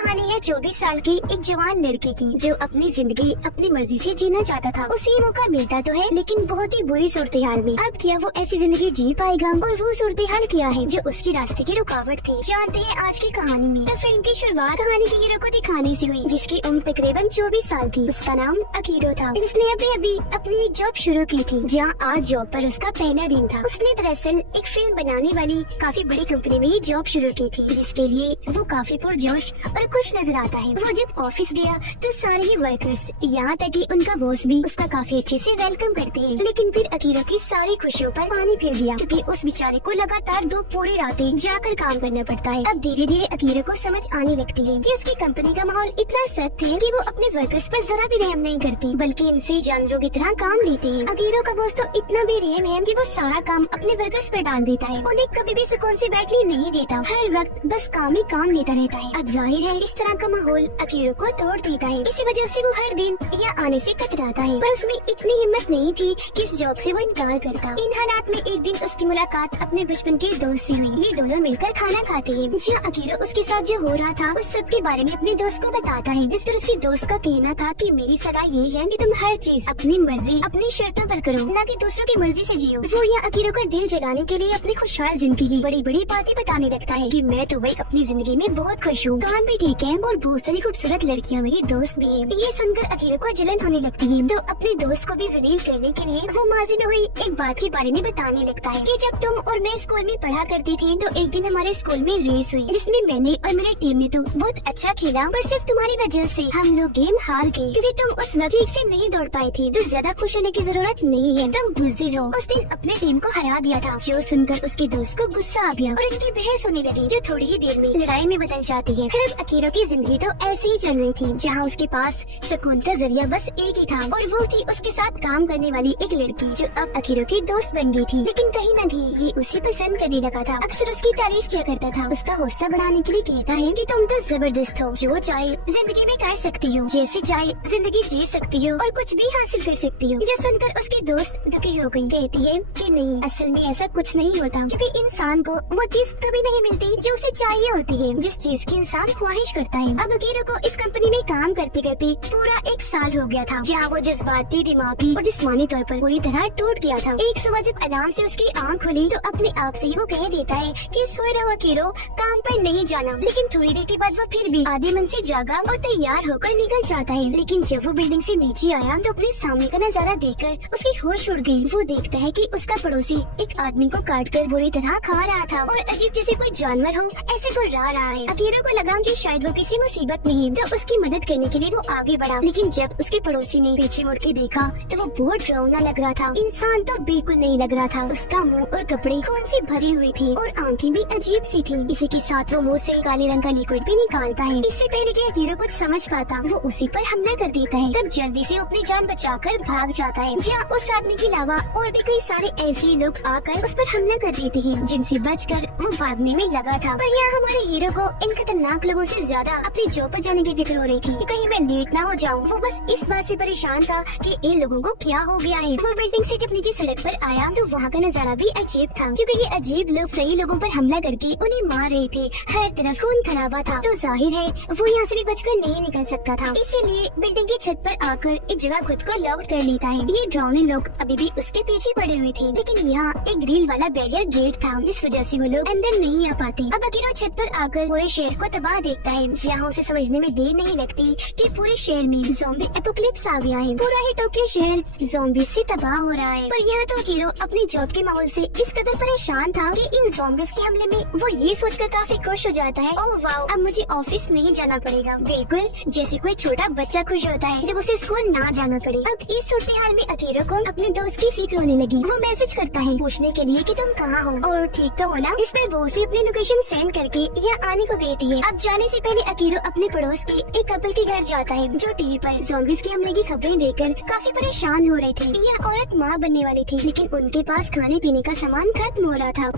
कहानी है 24 साल की एक जवान लड़के की जो अपनी जिंदगी अपनी मर्जी से जीना चाहता था। उसे ये मौका मिलता तो है लेकिन बहुत ही बुरी सूरत हाल में। अब क्या वो ऐसी जिंदगी जी पाएगा और वो सूरत हाल क्या है जो उसकी रास्ते की रुकावट थी, जानते हैं आज की कहानी में। तो फिल्म की शुरुआत कहानी के हीरो को दिखाने से हुई जिसकी उम्र तकरीबन 24 साल थी। उसका नाम अकीरो था, जिसने अभी अपनी एक जॉब शुरू की थी जहाँ आज जॉब पर उसका पहला दिन था। उसने दरअसल एक फिल्म बनाने वाली काफी बड़ी कंपनी में ही जॉब शुरू की थी, जिसके लिए वो काफी पुरजोश और खुश नजर आता है। वो जब ऑफिस गया तो सारे ही वर्कर्स यहाँ तक कि उनका बॉस भी उसका काफी अच्छे से वेलकम करते हैं। लेकिन फिर अकीरो की सारी खुशियों पर पानी फिर गया क्योंकि उस बेचारे को लगातार 2 पूरी रातें जाकर काम करना पड़ता है। अब धीरे धीरे अकीरो को समझ आने लगती है कि उसकी कंपनी का माहौल इतना सख्त है कि वो अपने वर्कर्स पर जरा भी रहम नहीं करती, बल्कि इनसे जानवरों की तरह काम लेते हैं। अकीरो का बॉस तो इतना बेरहम है कि वो सारा काम अपने वर्कर्स पर डाल देता है, उन्हें कभी भी सुकून से बैठने नहीं देता, हर वक्त बस काम ही काम लेता रहता है। अब जाहिर है इस तरह का माहौल अकीरो को तोड़ देता है, इसी वजह से वो हर दिन यहाँ आने से कतराता है। पर उसमें इतनी हिम्मत नहीं थी कि इस जॉब से वो इनकार करता। इन हालात में एक दिन उसकी मुलाकात अपने बचपन के दोस्त से हुई। ये दोनों मिलकर खाना खाते हैं जहाँ अकीरो उसके साथ जो हो रहा था उस सब के बारे में अपने दोस्त को बताता है। जिस पर उसके दोस्त का कहना था कि मेरी सलाह ये है कि तुम हर चीज अपनी मर्जी अपनी शर्तों पर करो, न कि दूसरों की मर्जी से जियो। वो यहाँ अकीरो का दिल जलाने के लिए अपनी खुशहाल जिंदगी बड़ी बड़ी बातें बताने लगता है कि मैं तो भाई अपनी जिंदगी में बहुत खुश हूँ, काम भी ठीक है और बहुत सारी खूबसूरत लड़कियाँ मेरी दोस्त भी है। ये सुनकर अकीरो को जलन होने लगती है तो अपने दोस्त को भी जलील करने के लिए वो माजी में हुई एक बात के बारे में बताने लगता है कि जब तुम और मैं स्कूल में पढ़ा करती थी तो एक दिन हमारे स्कूल में रेस हुई जिसमें मैंने और मेरी टीम ने तो बहुत अच्छा खेला, पर सिर्फ तुम्हारी वजह से हम लोग गेम हार गए क्योंकि तुम उस वक्त ठीक से नहीं दौड़ पाए थे। तो ज्यादा खुश होने की जरूरत नहीं है, तुम बुज़दिल हो। उस दिन अपने टीम को हरा दिया था। जो सुनकर उसके दोस्त को गुस्सा आ गया और इनकी बहस होने लगी जो थोड़ी ही देर में लड़ाई में बदल जाती है। फिर अब अकीरो की जिंदगी तो ऐसे ही चल रही थी जहाँ उसके पास सुकून का जरिया बस एक ही था और वो थी उसके साथ काम करने वाली एक लड़की जो अब अकीरो की दोस्त बन गई थी। लेकिन कहीं न कहीं ये उसे पसंद करने लगा था, अक्सर उसकी तारीफ किया करता था, उसका हौसला बढ़ाने के लिए कहता है कि तुम तो जबरदस्त हो, जो चाहे जिंदगी में कर सकती हो, जैसे चाहे जिंदगी जी सकती हो और कुछ भी हासिल कर सकती हो। जो सुनकर उसकी दोस्त दुखी हो गई, कहती है कि नहीं, असल में ऐसा कुछ नहीं होता क्योंकि इंसान को वो चीज कभी नहीं मिलती जो उसे चाहिए होती है, जिस चीज की इंसान ख्वाहिश करता है। अब अकीरो को इस कंपनी में काम करते करते पूरा 1 साल हो गया था जहाँ वो जज्बाती, दिमागी और जिस्मानी तौर पर पूरी तरह टूट गया था। एक सुबह जब अलार्म से उसकी आंख खुली तो अपने आप से ही वो कह देता है कि सोए रहो अकीरो, काम पर नहीं जाना। लेकिन थोड़ी देर के बाद वो फिर भी आधे मन से जागा और तैयार होकर निकल जाता है। लेकिन जब वो बिल्डिंग से नीचे आया तो अपने सामने का नजारा देखकर उसकी होश उड़ गई। वो देखता है कि उसका पड़ोसी एक आदमी को काटकर बुरी तरह खा रहा था और अजीब जैसे कोई जानवर हो ऐसे गुर्रा रहा है। अकीरो को लगा कि शायद वो किसी मुसीबत में है तो उसकी मदद करने के लिए वो आगे बढ़ा। लेकिन जब उसके पड़ोसी ने पीछे मुड़ के देखा तो वो बहुत डरावना लग रहा था। इंसान तो बिल्कुल नहीं लग रहा था, उसका मुंह और कपड़े खून से भरे हुए थे और आंखें भी अजीब सी थी। इसी के साथ वो मुंह से काले रंग का लिक्विड भी निकालता है। इससे पहले कि अकीरो कुछ समझ पाता वो उसी पर हमला कर देता है। तब जल्दी से अपनी जान बचाकर भाग जाता है जहाँ उस आदमी के अलावा और भी कई सारे ऐसे लोग आकर उस पर हमला कर देते हैं जिनसे बचकर वो भागने में लगा था। पर यहाँ हमारे हीरो को इन खतरनाक लोगों से ज्यादा अपनी जॉब पर जाने की फिक्र हो रही थी कि कहीं मैं लेट ना हो जाऊँ। वो बस इस बात से परेशान था कि इन लोगों को क्या हो गया है। वो बिल्डिंग से जब नीचे सड़क पर आया तो वहाँ का नजारा भी अजीब था क्योंकि ये अजीब लोग सही लोगों पर हमला करके उन्हें मार रहे थे। हर तरफ खून खराबा था तो जाहिर है वो यहाँ से भी बचकर नहीं निकल सकता था। इसीलिए बिल्डिंग की छत पर आकर एक जगह खुद को लॉक कर लेता है। ये डरावने लोग अभी भी उसके पीछे पड़े हुए थे, लेकिन यहाँ एक ग्रिल वाला बैरियर गेट था जिस वजह से वो लोग अंदर नहीं आ पाते। अब अकीरो छत पर आकर पूरे शहर को तबाह देखता है जहाँ उसे समझने में देर नहीं लगती कि पूरे शहर में ज़ॉम्बी एपोकलिप्स आ गया है। पूरा ही टोक्यो शहर ज़ॉम्बी से तबाह हो रहा है। पर यहाँ तो अकीरो अपनी जॉब के माहौल से इस कदर परेशान था कि इन ज़ॉम्बीज़ के हमले में वो ये सोचकर काफी खुश हो जाता है, ओह वाओ, अब मुझे ऑफिस नहीं जाना पड़ेगा। बिल्कुल जैसे कोई छोटा बच्चा खुश होता है जब उसे स्कूल ना जाना पड़े। अब इस सूरत हाल में अकीरो को अपने दोस्त की फिक्र होने लगी। वो मैसेज करता है पूछने के लिए कि तुम कहाँ हो और ठीक तो हो ना। इस पर वो उसे अपनी लोकेशन सेंड करके यहाँ आने को कहती है। अब जाने से पहले अकीरो अपने पड़ोस के एक कपल के घर जाता है जो टीवी पर ज़ॉम्बीज़ के हमले की खबरें देखकर काफी परेशान हो रही थी। यह औरत माँ बनने वाली थी लेकिन उनके पास खाने पीने का सामान खत्म हो रहा था।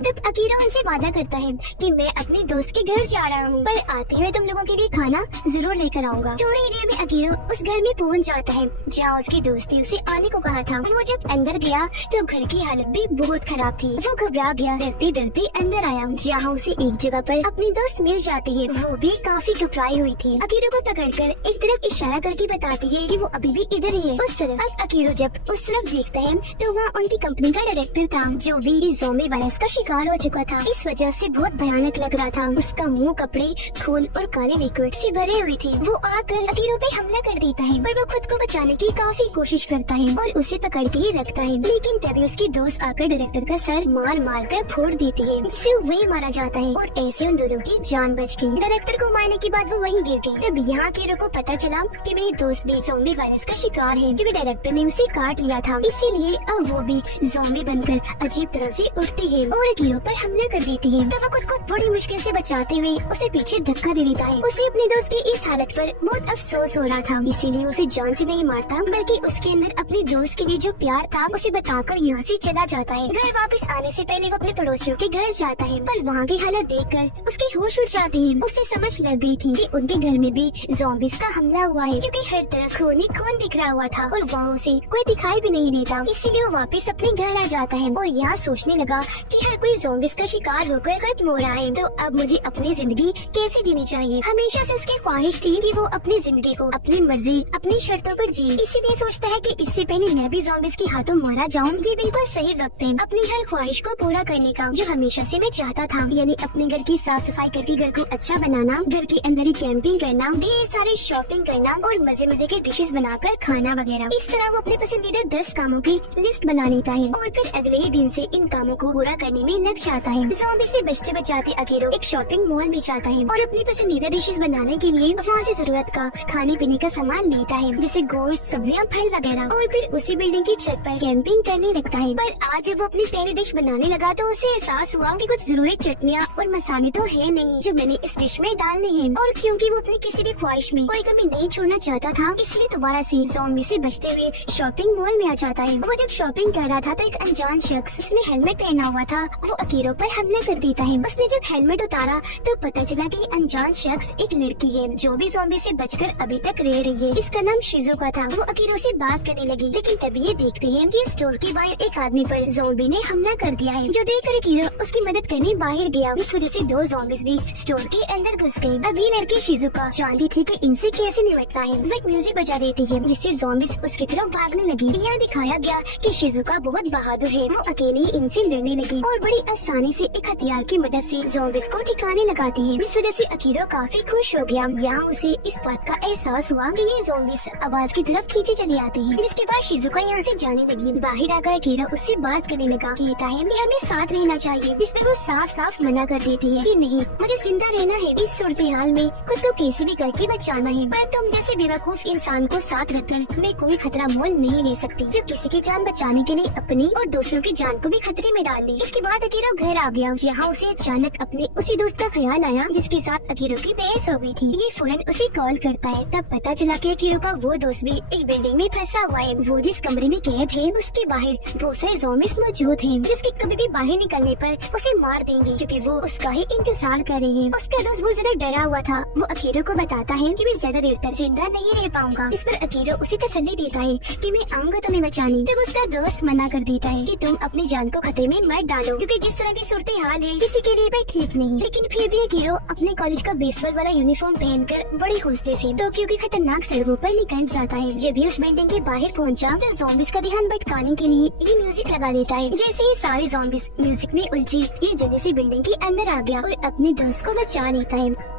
तब अकीरो उनसे वादा करता है कि मैं अपने दोस्त के घर जा रहा हूँ, पर आते हुए तुम लोगों के लिए खाना जरूर लेकर आऊंगा। थोड़ी ही देर में अकीरो उस घर में पहुँच जाता है जहाँ उसके दोस्त ने उसे आने को कहा था। वो जब अंदर गया तो घर की हालत भी बहुत खराब थी। वो घबरा गया, डरते डरते अंदर आया जहाँ उसे एक जगह पर अपनी दोस्त मिल जाती है। वो भी काफी घबराई हुई थी। अकीरो को पकड़कर एक तरफ इशारा करके बताती है कि वो अभी भी इधर ही है, उस तरफ। अब अकीरो जब उस तरफ देखता है तो वहाँ उनकी कंपनी का डायरेक्टर था जो भी इस ज़ॉम्बी वायरस का शिकार हो चुका था। इस वजह से बहुत भयानक लग रहा था। उसका मुंह, कपड़े खून और काले लिक्विड से भरे हुए थे। वो आकर अकीरो पे हमला कर देता है, पर वो खुद को बचाने की काफी कोशिश करता है और उसे पकड़ के ही रखता है। लेकिन तभी उसकी दोस्त आकर डायरेक्टर का सर मार मार कर फोड़ देती है, जिससे वही मारा जाता है और ऐसे उन दोनों की जान बच गई। डायरेक्टर को मारने के बाद वो वहीं गिर गई। तब यहाँ अकीरो को पता चला कि मेरी दोस्त भी ज़ॉम्बी वायरस का शिकार है, क्योंकि डायरेक्टर ने उसे काट लिया था। इसीलिए अब वो भी ज़ॉम्बी बनकर अजीब तरह से उठती है और अकीरो पर हमला कर देती है। तो वो खुद को बड़ी मुश्किल से बचाते हुए उसे पीछे धक्का दे देता है। उसे अपने दोस्त की इस हालत पर बहुत अफसोस हो रहा था, इसीलिए उसे जान से नहीं मारता, बल्कि उसके अंदर अपने दोस्त के लिए जो प्यार था उसे बताकर यहाँ से चला जाता है। घर वापस आने से पहले वो अपने पड़ोसियों के घर जाता है, पर वहाँ की हालत देखकर उसके होश उड़ जाते हैं। उसे समझ लग गई थी कि उनके घर में भी ज़ॉम्बीज़ का हमला हुआ है, क्योंकि हर तरफ खून ही खून बिखरा हुआ था और वहाँ उसे कोई दिखाई भी नहीं देता। इसीलिए वो वापस अपने घर आ जाता है और यहाँ सोचने लगा कि हर कोई ज़ॉम्बीज़ का शिकार होकर खत्म हो रहा है, तो अब मुझे अपनी जिंदगी कैसे जीनी चाहिए। हमेशा से उसकी ख्वाहिश थी कि वो अपनी जिंदगी को अपनी मर्जी, अपनी शर्तों पर जिए। इसीलिए सोचता है कि इससे पहले मैं भी ज़ॉम्बीज़ के हाथों मारा जाऊँ, ये बिल्कुल सही वक्त है अपनी हर ख्वाहिश को पूरा करने का, जो हमेशा से मैं चाहता था। यानी अपने घर की साफ सफाई करके घर को अच्छा बनाना, घर के अंदर ही कैंपिंग करना, ढेर सारी शॉपिंग करना और मजे मजे के डिशेस बनाकर खाना वगैरह। इस तरह वो अपने पसंदीदा 10 कामों की लिस्ट बना लेता है और फिर अगले ही दिन से इन कामों को पूरा करने में लग जाता है। ज़ॉम्बी से बचते बचाते अकीरो एक शॉपिंग मॉल में जाता है और अपनी पसंदीदा डिशेस बनाने के लिए वहाँ से जरूरत का खाने पीने का सामान लेता है, जैसे गोश्त, सब्जियाँ, फल वगैरह, और फिर उसी बिल्डिंग की छत पर कैंपिंग करने लगता है। पर आज जब वो अपनी पहली डिश बनाने लगा तो उसे एहसास हुआ कि कुछ जरूरी चटनियाँ और मसाले तो है नहीं जो मैंने इस डिश में डालने हैं। और क्योंकि वो अपनी किसी भी ख्वाहिश में कोई कमी नहीं छोड़ना चाहता था, इसलिए दोबारा से ज़ॉम्बी से बचते हुए शॉपिंग मॉल में आ जाता है। वो जब शॉपिंग कर रहा था तो एक अनजान शख्स जिसने हेलमेट पहना हुआ था वो अकीरो पर हमला कर देता है। उसने जब हेलमेट उतारा तो पता चला कि अनजान शख्स एक लड़की है जो भी ज़ॉम्बी से बचकर अभी तक रह रही है। इसका नाम शिजुका था। वो अकीरो से बात करने लगी, लेकिन तभी ये देखते हैं कि स्टोर के बाहर एक आदमी पर ज़ॉम्बी ने हमला कर दिया है, जो देखकर अकीरो उसकी मदद करने बाहर गया। इस वजह से 2 ज़ॉम्बीज़ भी स्टोर के अंदर घुस गए। अब ये लड़की शिजुका जानती थी कि इनसे कैसे निपटना है। वो एक म्यूजिक बजा देती है जिससे ज़ॉम्बीज़ उसकी तरफ भागने लगी। यहाँ दिखाया गया कि शिजुका बहुत बहादुर है। वो अकेले ही इनसे लड़ने लगी और बड़ी आसानी से एक हथियार की मदद से ज़ॉम्बीज़ को ठिकाने लगाती है। इस वजह से अकीरो काफी खुश हो गया। यहाँ उसे इस बात का एहसास हुआ कि ये ज़ॉम्बीज़ आवाज की तरफ खींचे चले आते हैं। जिसके बाद शिजुका यहाँ से जाने लगी। बाहर आकर अकीरो उससे बात करने लगा, कहता है कि हमें साथ रहना चाहिए, जिसमें वो साफ साफ मना कर देती है कि नहीं, मुझे जिंदा रहना है। इस सूरत हाल में खुद को कैसे भी करके बचाना है, पर तुम जैसे बेवकूफ इंसान को साथ रखकर मैं कोई खतरा मोल नहीं ले सकती जो किसी की जान बचाने के लिए अपनी और दूसरों की जान को भी खतरे में डाल दी। इसके बाद अकीरो घर आ गया, जहाँ उसे अचानक अपने उसी दोस्त का ख्याल आया जिसके साथ अकीरो की बहस हो गई थी। ये फौरन उसे कॉल करता है। तब पता चला कि अकीरो का वो दोस्त भी एक बिल्डिंग में फंसा हुआ है। वो जिस कमरे में कैद है उसके बाहर बहुत सारे ज़ॉम्बीज़ मौजूद हैं, जिसके कभी भी बाहर निकलने पर उसे मार देंगे, क्योंकि वो उसका ही इंतजार कर रही है। उसका दोस्त बहुत ज्यादा डरा हुआ था। वो अकीरो को बताता है कि मैं ज्यादा देर तक जिंदा नहीं रह पाऊंगा। इस पर अकीरो उसे तसल्ली देता है कि मैं आऊंगा तुम्हें बचाने। तब उसका दोस्त मना कर देता है कि तुम अपनी जान को खतरे में मत डालो, क्योंकि जिस तरह की सूरत हाल है किसी के लिए भी ठीक नहीं। लेकिन फिर भी अकीरो अपने कॉलेज का बेसबॉल वाला यूनिफॉर्म पहनकर बड़ी खुशी से टोक्यो की खतरनाक सड़कों पर निकल जाता है। जब भी उस बिल्डिंग के बाहर पहुंचा तो ज़ॉम्बीज़ का ध्यान भटकाने के लिए ये म्यूजिक लगा देता है। जैसे ही सारे ज़ॉम्बीज़ म्यूजिक में उलझे, ये जल्दी से बिल्डिंग के अंदर आ गया और अपने दोस्त को बचा लेता है।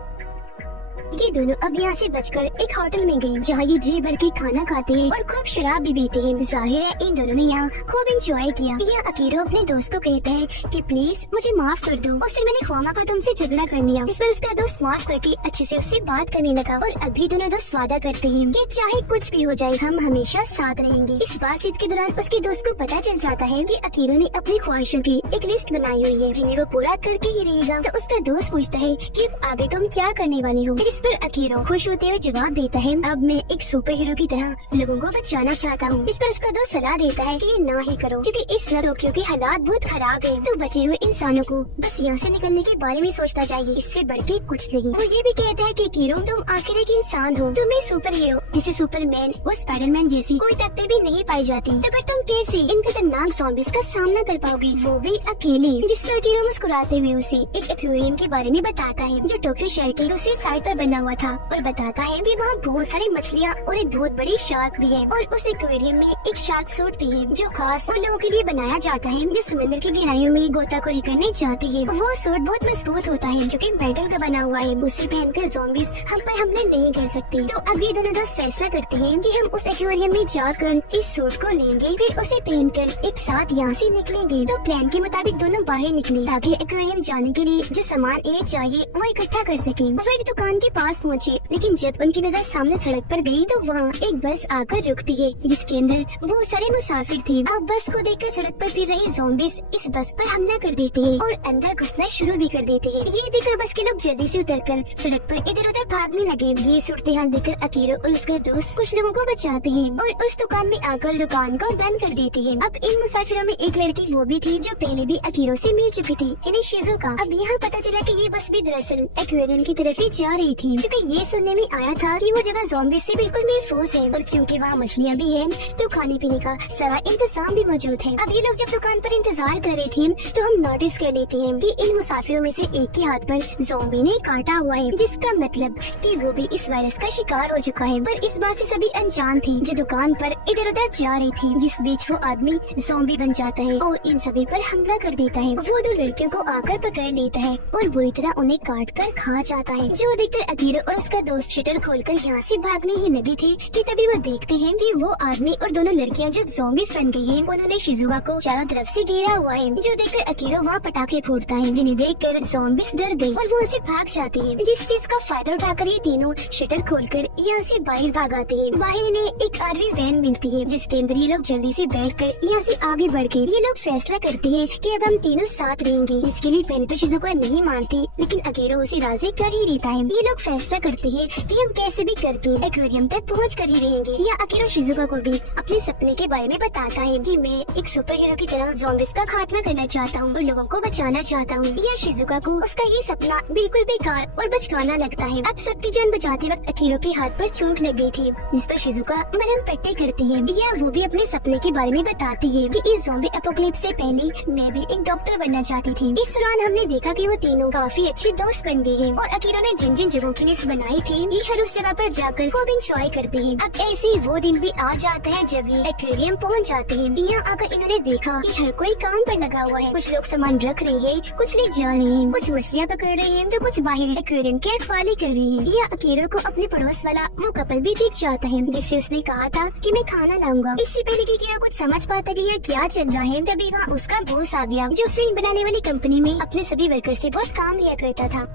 ये दोनों अब यहाँ से बचकर एक होटल में गए, जहाँ ये जी भर के खाना खाते हैं और खूब शराब भी पीते हैं। जाहिर है इन दोनों ने यहाँ खूब एंजॉय किया। यहाँ अकीरो अपने दोस्त को कहता है कि प्लीज मुझे माफ कर दो, उससे मैंने ख्वामा का तुमसे झगड़ा कर लिया। इस पर उसका दोस्त माफ करके अच्छे से उससे बात करने लगा और अभी दोनों दोस्त वादा करते हैं कि चाहे कुछ भी हो जाए हम हमेशा साथ रहेंगे। इस बातचीत के दौरान उसके दोस्त को पता चल जाता है कि अकीरो ने अपनी ख्वाहिशों की एक लिस्ट बनाई हुई है जिन्हें वो पूरा करके ही रहेगा। तो उसका दोस्त पूछता है कि अब आगे तुम क्या करने वाले हो, जिससे पर अकीरो खुश होते हुए जवाब देता है, अब मैं एक सुपर हीरो की तरह लोगों को बचाना चाहता हूँ। इस पर उसका दोस्त सलाह देता है कि ये ना ही करो, क्योंकि इस वक्त टोक्यो के हालात बहुत खराब है। तो बचे हुए इंसानों को बस यहाँ से निकलने के बारे में सोचना चाहिए, इससे बढ़ के कुछ नहीं। वो ये भी कहता है कि अकीरो, तुम आखिर एक इंसान हो, तुम एक सुपर हीरो जिसे सुपरमैन और स्पाइडरमैन जैसी कोई ताकतें भी नहीं पाई जाती, तो फिर तुम कैसे इन खतरनाक ज़ॉम्बीज़ का सामना कर पाओगे, वो भी अकेले। जिस पर अकीरो मुस्कुराते हुए उसे एक एक्वेरियम के बारे में बताता है जो टोक्यो शहर के दूसरी साइड पर बना हुआ था, और बताता है कि वहाँ बहुत सारी मछलियाँ और एक बहुत बड़ी शार्क भी है, और उस एक्वेरियम में एक शार्क सूट भी है जो खास उन लोगों के लिए बनाया जाता है जो समुद्र की गहराइयों में गोताखोरी करने जाते हैं। वो सूट बहुत मजबूत होता है जो कि मेटल का बना हुआ है, उसे पहनकर ज़ॉम्बीज़ हम पर हमला नहीं कर सकते। तो अब ये दोनों दोस्त फैसला करते हैं कि हम उस एक्वेरियम में जाकर इस सूट को लेंगे, फिर उसे पहनकर एक साथ यहाँ से निकलेंगे। तो प्लान के मुताबिक दोनों बाहर निकले ताकि एक्वेरियम जाने के लिए जो सामान इन्हें चाहिए वो इकट्ठा कर सके। वो एक दुकान के पास पहुँचे, लेकिन जब उनकी नजर सामने सड़क पर गई तो वहाँ एक बस आकर रुकती है जिसके अंदर बहुत सारे मुसाफिर थे। अब बस को देखकर सड़क पर फिर रहे ज़ॉम्बीज़ इस बस पर हमला कर देते हैं और अंदर घुसना शुरू भी कर देते हैं। ये देखकर बस के लोग जल्दी से उतरकर सड़क पर इधर उधर भागने लगे। ये सूरत हाल देखकर अकीरो और उसका दोस्त कुछ लोगों को बचाते हैं और उस दुकान में आकर दुकान को बंद कर देते हैं। अब इन मुसाफिरों में एक लड़की वो भी थी जो पहले भी अकीरो से मिल चुकी थी, इन्हें शिजुका। अब यहाँ पता चला कि ये बस भी दरअसल एक्वेरियम की तरफ ही जा रही थी, क्योंकि ये सुनने में आया था कि वो जगह ज़ॉम्बीज़ से बिल्कुल महफूज है, और क्योंकि वहाँ मछलियाँ भी हैं तो खाने पीने का सारा इंतजाम भी मौजूद है। अब ये लोग जब दुकान पर इंतजार कर रहे थे तो हम नोटिस कर लेते हैं कि इन मुसाफिरों में से एक के हाथ पर ज़ॉम्बी ने काटा हुआ है, जिसका मतलब कि वो भी इस वायरस का शिकार हो चुका है। पर इस बात से सभी अनजान थे जो दुकान पर इधर उधर जा रही थी, जिस बीच वो आदमी ज़ॉम्बी बन जाता है और इन सभी पर हमला कर देता है। वो दो लड़कियों को आकर पकड़ लेता है और बुरी तरह उन्हें काट कर खा जाता है, जो देखकर अकीरो और उसका दोस्त शटर खोलकर यहाँ से भागने ही लगे थे कि तभी वो देखते हैं कि वो आदमी और दोनों लड़कियाँ जब ज़ॉम्बीज़ बन गई हैं, उन्होंने शिजुका को चारों तरफ से घेरा हुआ है, जो देखकर अकीरो वहाँ पटाखे फोड़ता है, जिन्हें देखकर ज़ॉम्बीज़ डर गए और वो उसे भाग जाते हैं। जिस चीज का फायदा उठाकर ये तीनों शटर खोलकर यहाँ से बाहर भाग आते हैं। बाहर इन्हें एक आरवी वैन मिलती है जिसके अंदर ये लोग जल्दी से बैठकर यहाँ से आगे बढ़ के ये लोग फैसला करते हैं कि अब हम तीनों साथ रहेंगे। इसके लिए पहले तो शिजुका नहीं मानती, लेकिन अकीरो उसे राजी कर ही देता है। ये लोग फैसला करते हैं कि हम कैसे भी करके एक्वेरियम तक पहुँच कर ही रहेंगे। या अकीरो शिजुका को भी अपने सपने के बारे में बताता है कि मैं एक सुपर हीरो की तरह ज़ॉम्बीज़ का खात्मा करना चाहता हूँ और लोगों को बचाना चाहता हूँ। या शिजुका को उसका ये सपना बिल्कुल बेकार और बचकाना लगता है। अब सबकी जान बचाते वक्त अकीरो के हाथ पर चोट लग गई थी, जिस पर शिजुका मरहम पट्टी करती है। या वो भी अपने सपने के बारे में बताती है कि इस ज़ॉम्बी एपोकलिप्स से पहले मैं भी एक डॉक्टर बनना चाहती थी। इस दौरान हमने देखा कि वो तीनों काफी अच्छे दोस्त बन गए हैं और अकीरो ने जिन जिन जगहों की लिस्ट बनाई थी ये हर उस जगह पर जाकर खूब इंजॉय करते हैं। अब ऐसे ही वो दिन भी आ जाता है जब ये एक्वेरियम पहुँच जाते हैं। यहाँ आकर इन्होंने देखा कि हर कोई काम पर लगा हुआ है, कुछ लोग सामान रख रहे हैं, कुछ ले जा रहे हैं, कुछ मछलियाँ पकड़ रहे हैं तो कुछ बाहर एक्वेरियम की रखवाली कर रही है। या अकीरो को अपने पड़ोस वाला वो कपल भी दिख जाता है जिससे उसने कहा था कि मैं खाना लाऊंगा। इससे पहले कि अकीरो कुछ समझ पाता कि ये क्या चल रहा है, तभी वहाँ उसका बॉस आ गया जो फिल्म बनाने वाली कंपनी में अपने सभी वर्कर से बहुत काम लिया करता था।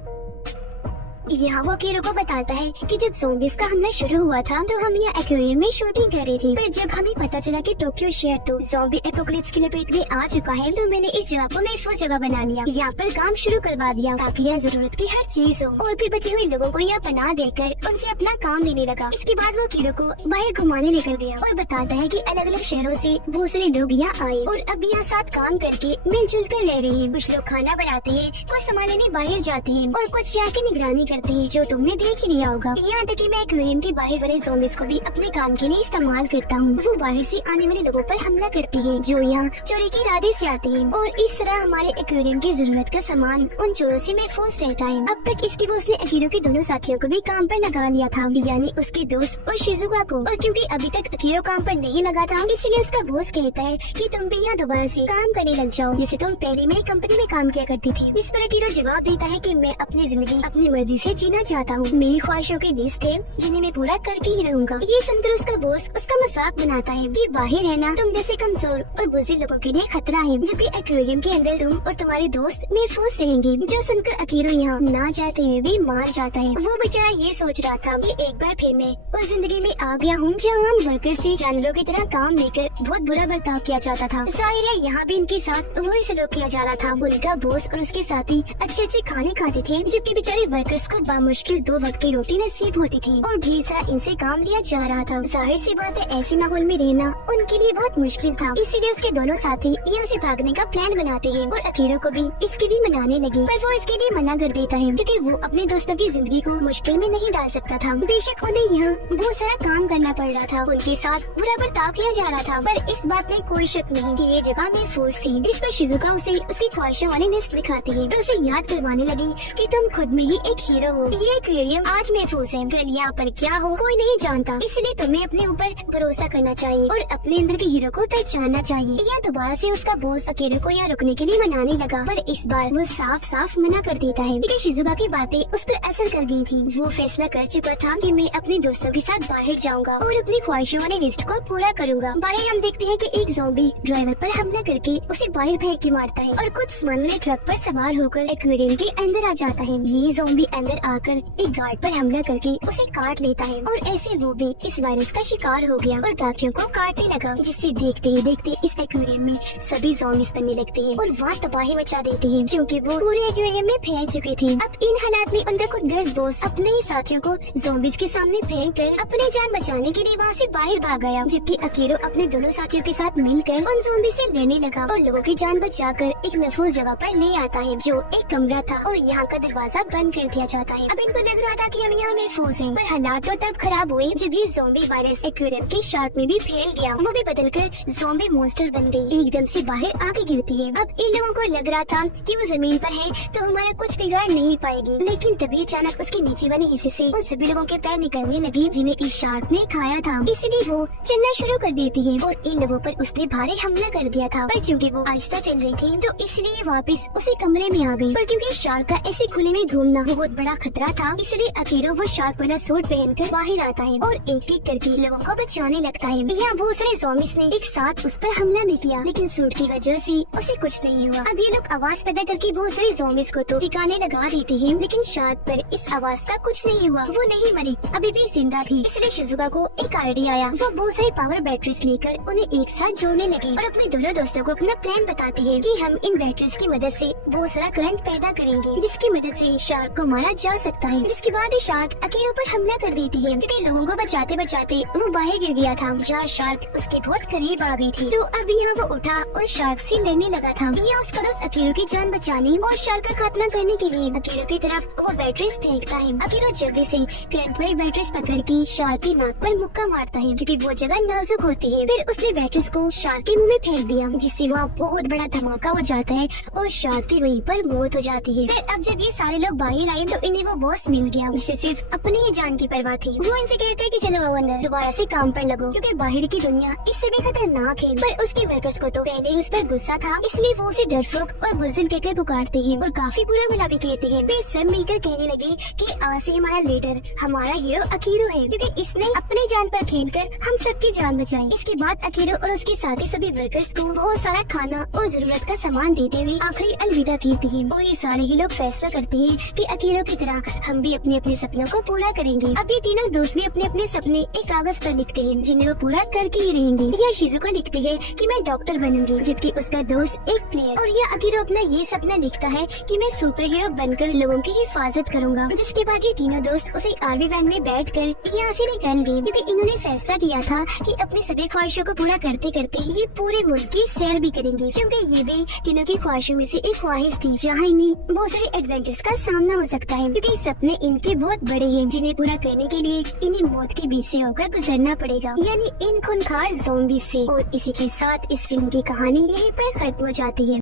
यहाँ वो अकीरो को बताता है कि जब ज़ॉम्बीज़ का हमला शुरू हुआ था तो हम यहाँ एक्वेरियम में शूटिंग कर रहे थे, पर जब हमें पता चला कि टोक्यो शहर तो ज़ॉम्बी एपोकलिप्स की लपेट में आ चुका है तो मैंने इस जगह को महफूज जगह बना लिया, यहाँ पर काम शुरू करवा दिया ताकि यहाँ जरूरत की हर चीज हो, और फिर बचे हुए लोगों को यहाँ पनाह देकर उनसे अपना काम लेने लगा। इसके बाद वो अकीरो को बाहर घुमाने लेकर गया और बताता है कि अलग अलग शहरों से बहुत सारे लोग यहाँ आए और अब यहाँ साथ काम करके मिलजुल कर ले रहे हैं। कुछ लोग खाना बनाते हैं, कुछ सामान लेने बाहर जाते हैं और कुछ यहाँ की निगरानी करते हैं, जो तुमने देख ही लिया होगा। यहाँ तक कि मैं एक्वेरियम के बाहर वाले ज़ॉम्बीज़ को भी अपने काम के लिए इस्तेमाल करता हूँ। वो बाहर से आने वाले लोगों पर हमला करती है जो यहाँ चोरी के इरादे से आते हैं, और इस तरह हमारे एक्वेरियम की जरूरत का सामान उन चोरों से महफूज रहता है। अब तक इसके बॉस ने अकीरो के दोनों साथियों को भी काम पर लगा लिया था, यानी उसके दोस्त और शिजुका को, और क्योंकि अभी तक अकीरो काम पर नहीं लगा था इसलिए उसका बॉस कहता है कि तुम भी यहाँ दोबारा से काम करने लग जाओ जैसे तुम पहले मेरी कंपनी में काम किया करती थी। इस पर अकीरो जवाब देता है कि मैं अपनी जिंदगी अपनी मर्जी से जीना चाहता हूँ, मेरी ख्वाहिशों की लिस्ट है जिन्हें मैं पूरा करके ही रहूंगा। ये सुनकर उसका बॉस उसका मजाक बनाता है कि बाहर रहना तुम जैसे कमजोर और बुजुर्ग लोगों के लिए खतरा है, जबकि एक्वेरियम के अंदर तुम और तुम्हारे दोस्त महफूज रहेंगे। जो सुनकर अकीरो यहाँ ना चाहते हुए भी मान जाता है। वो बेचारा ये सोच रहा था कि एक बार फिर मैं उस जिंदगी में आ गया हूँ जहाँ हम वर्कर से जानवरों की तरह काम लेकर बहुत बुरा बर्ताव किया जाता था। जाहिर है यहाँ भी इनके साथ वही सलूक किया जा रहा था। उनका बॉस और उसके साथी अच्छे अच्छे खाने खाते थे, जबकि बेचारे वर्कर्स को बामुश्किल 2 वक्त की रोटी नसीब होती थी और ढेर सारा इनसे काम लिया जा रहा था। जाहिर सी बात है ऐसे माहौल में रहना उनके लिए बहुत मुश्किल था। इसीलिए उसके दोनों साथी यहाँ से भागने का प्लान बनाते हैं और अकीरो को भी इसके लिए मनाने लगे, पर वो इसके लिए मना कर देता है क्योंकि वो अपने दोस्तों की जिंदगी को मुश्किल में नहीं डाल सकता था। बेशक उन्हें यहाँ बहुत सारा काम करना पड़ रहा था, उनके साथ बुरा बर्ताव किया जा रहा था, पर इस बात में कोई शक नहीं कि ये जगह महफूज थी। इस पर शिजुका उसे उसकी ख्वाहिशों वाली लिस्ट दिखाती है और उसे याद करवाने लगी कि तुम खुद में ही एक हीरो हो। ये एक्वेरियम आज महफूज है, कल यहाँ पर क्या हो कोई नहीं जानता, इसलिए तुम्हें अपने ऊपर भरोसा करना चाहिए और अपने अंदर के हीरो को पहचानना चाहिए। यह दोबारा से उसका बॉस अकेले को यहाँ रुकने के लिए मनाने लगा, पर इस बार वो साफ साफ मना कर देता है क्योंकि शिजुका की बातें उस पर असर कर गई थी। वो फैसला कर चुका था कि मैं अपने दोस्तों के साथ बाहर जाऊंगा और अपनी ख्वाहिशों वाली लिस्ट को पूरा करूंगा। बाहर हम देखते हैं कि एक ज़ॉम्बी ड्राइवर पर हमला करके उसे बाहर फेंक के मारता है और कुछ सामान वाले ट्रक पर सवार होकर एक्वेरियम के अंदर आ जाता है। ये ज़ॉम्बी अंदर आकर एक गार्ड पर हमला करके उसे काट लेता है और ऐसे वो भी इस वायरस का शिकार हो गया और बाकियों को काटने लगा, जिससे देखते ही देखते इस एक्वेरियम में सभी ज़ॉम्बीज बनने लगते हैं और वहाँ तबाही मचा देते हैं क्योंकि वो पूरे एक्वेरियम में फैल चुके थे। अब इन हालात में उनका खुद गर्ज बॉस अपने ही साथियों को ज़ॉम्बीज के सामने फेंक कर अपनी जान बचाने के लिए वहाँ से बाहर भाग गया, जबकि अकीरो अपने दोनों साथियों के साथ मिलकर उन ज़ॉम्बी से लड़ने लगा और लोगों की जान बचाकर एक महफूज जगह पर ले आता है जो एक कमरा था और यहाँ का दरवाजा बंद कर दिया जाता है। अब इनको लग रहा था कि हम यहाँ महफूज हैं, पर हालात तो तब खराब हुए जब ये ज़ॉम्बी वायरस एक्वेरियम के शार्क में भी फैल गया। वो भी बदलकर ज़ॉम्बी मॉन्स्टर बन गई, एकदम से बाहर आके गिरती है। अब इन लोगों को लग रहा था कि वो जमीन पर है तो हमारा कुछ बिगाड़ नहीं पाएगी, लेकिन तभी अचानक उसके नीचे वाले हिस्से से उन सभी लोगों के पैर निकलने लगे जिन्हें इस शार्क ने खाया था। इसलिए वो चलना शुरू कर देती है और इन लोगों पर उसने भारी हमला कर दिया था, पर क्योंकि वो आहिस्ता चल रही थी तो इसलिए वापस उसी कमरे में आ गई। पर क्योंकि शार्क का ऐसे खुले में घूमना बहुत बड़ा खतरा था, इसलिए अकीरो वो शार्क वाला सूट पहनकर बाहर आता है और एक एक करके लोगों को बचाने लगता है। यहाँ बहुत सारे ज़ॉम्बीज ने एक साथ उस पर हमला भी किया, लेकिन सूट की वजह से उसे कुछ नहीं हुआ। अब ये लोग आवाज पैदा करके बहुत सारे ज़ॉम्बीज को तो ठिकाने लगा देते हैं, लेकिन शार्क पर इस आवाज का कुछ नहीं हुआ, वो नहीं मरी, अभी भी जिंदा थी। इसलिए शिजुका को एक आइडिया आया, वो बहुत सारी पावर बैटरीज लेकर उन्हें एक साथ जोड़ने लगी और अपने दोनों दोस्तों को अपना प्लान बताती है कि हम इन बैटरीज की मदद से बहुत सारा करंट पैदा करेंगे जिसकी मदद से शार्क को मारा जा सकता है। जिसके बाद ये शार्क अकेले पर हमला कर देती है क्योंकि लोगों को बचाते बचाते वो बाहर गिर गया था जहाँ शार्क उसके बहुत करीब आ गई थी। तो अब यहाँ वो उठा और शार्क से लड़ने लगा था। यहाँ उसका दोस्त अकीरो की जान बचाने और शार्क का खात्मा करने के लिए अकीरो की तरफ वो बैटरीज फेंकता है। अकीरो जल्दी से करंट वाली बैटरीज पकड़ के शार्क की नाक पर मुक्का मारता है क्योंकि वो जगह नाजुक होती है। फिर उसने बैटरीज को शार्क के मुंह में फेंक दिया, जिससे वहाँ बहुत बड़ा धमाका हो जाता है और शार्क की वहीं पर मौत हो जाती है। फिर अब जब ये सारे लोग बाहर आए तो इन्हें वो बॉस मिल गया जिससे सिर्फ अपनी ही जान की परवाह थी। वो इनसे कहते हैं कि चलो आओ अंदर दोबारा से काम पर लगो क्योंकि बाहर की दुनिया इससे भी खतरनाक है। पर उसके वर्कर्स को तो पहले ही उस पर गुस्सा था, इसलिए वो उसे डरपोक और बुज़दिल कहकर पुकारते हैं और काफी बुरा भला भी कहते हैं। फिर सब मिलकर कहने लगे कि आज से हमारा लीडर हमारा हीरो अकीरो है क्योंकि इसने अपनी जान पर खेलकर हम सबकी जान बचाई। इसके बाद अकीरो और उसके साथी सभी वर्कर्स को बहुत सारा खाना और जरूरत का सामान देते हुए आखिरी अलविदा कहते हैं और ये सारे ही लोग फैसला करते हैं कि अकीरो की तरह हम भी अपने अपने सपनों को पूरा करेंगे। अब ये तीनों दोस्त भी अपने अपने सपने एक कागज पर लिखते हैं जिन्हें वो पूरा करके ही रहेंगे। यह शिजुका लिखती है कि मैं डॉक्टर बनूंगी, जबकि उसका दोस्त एक प्लेयर, और यह अकीरो अपना ये सपना लिखता है कि मैं सुपर हीरो बनकर लोगों की हिफाजत करूंगा। जिसके बाद ये तीनों दोस्त उसे आर्मी वैन में बैठकर यहाँ से निकल गए क्योंकि इन्होंने फैसला किया था कि अपनी सभी ख्वाहिशों को पूरा करते करते ये पूरे मुल्क की सैर भी करेंगे, क्योंकि ये भी तीनों की ख्वाहिशों में से एक ख्वाहिश थी जहाँ इन्हें बहुत सारे एडवेंचर्स का सामना हो सकता है क्योंकि सपने इनके बहुत बड़े हैं जिन्हें पूरा करने के लिए इन्हें मौत के बीच से होकर गुजरना पड़ेगा, यानी इन खूंखार ज़ॉम्बी से। और इसी के साथ इस फिल्म की कहानी यहीं पर खत्म हो जाती है।